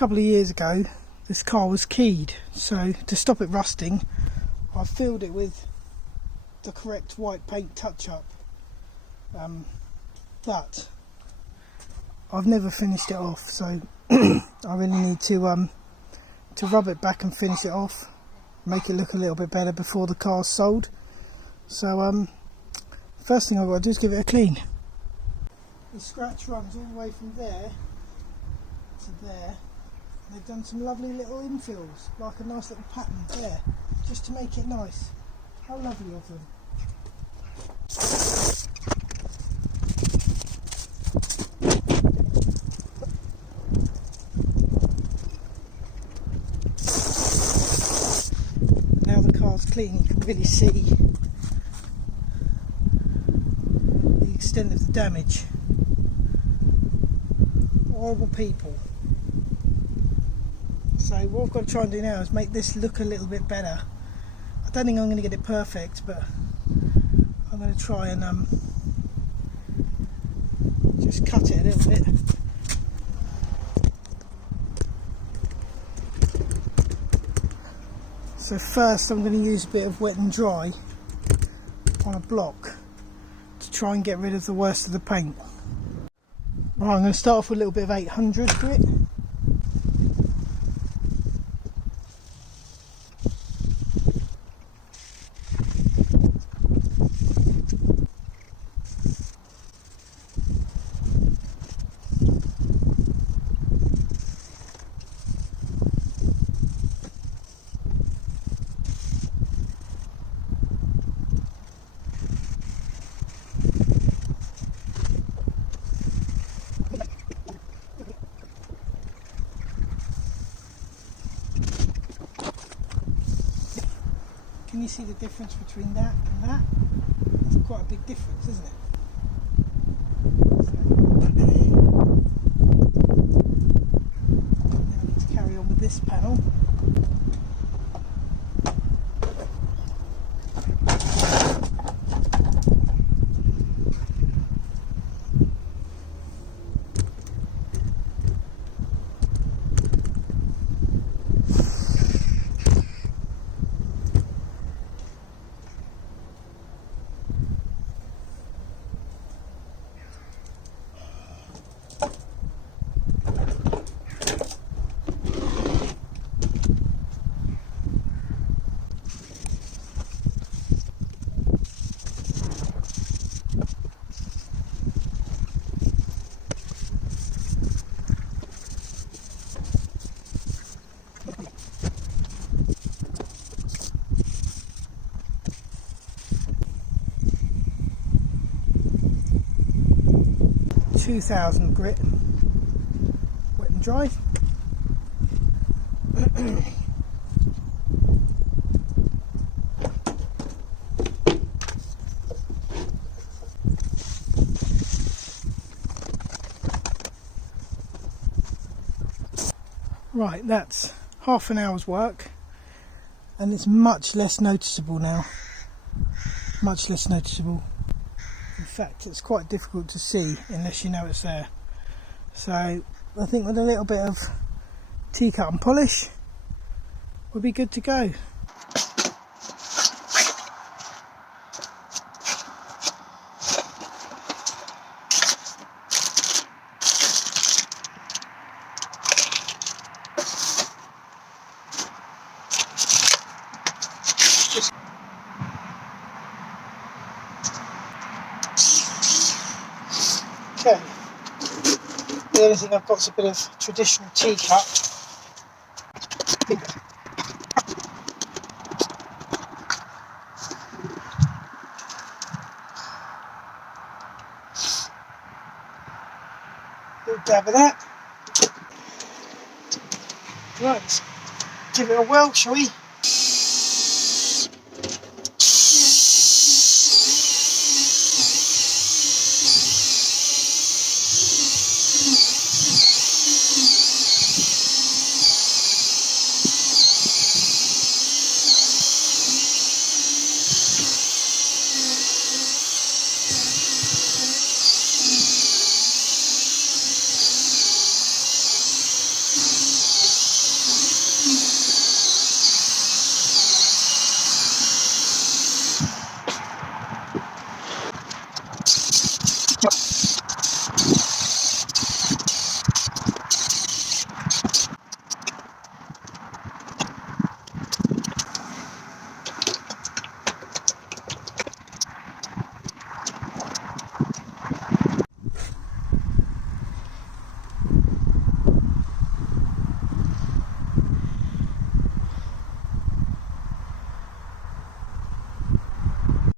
couple of years ago this car was keyed, so to stop it rusting I filled it with the correct white paint touch-up, but I've never finished it off, so I really need to rub it back and finish it off, make it look a little bit better before the car's sold. So first thing I've got to do is give it a clean. The scratch runs all the way from there to there. They've done some lovely little infills, like a nice little pattern there, just to make it nice. How lovely of them. Now the car's clean, you can really see the extent of the damage. Horrible people. So what I've got to try and do now is make this look a little bit better. I don't think I'm going to get it perfect, but I'm going to try and just cut it a little bit. So first I'm going to use a bit of wet and dry on a block to try and get rid of the worst of the paint. Right, I'm going to start off with a little bit of 800 grit. Can you see the difference between that and that? It's quite a big difference, isn't it? Now I need to carry on with this panel. .2000 grit, wet and dry. Right, that's half an hour's work and it's much less noticeable now. Much less noticeable. In fact, it's quite difficult to see unless you know it's there. So I think with a little bit of T-cut and polish we'll be good to go. Okay, the only thing I've got is a bit of traditional T-cut. Little dab of that. Right, let's give it a whirl, shall we?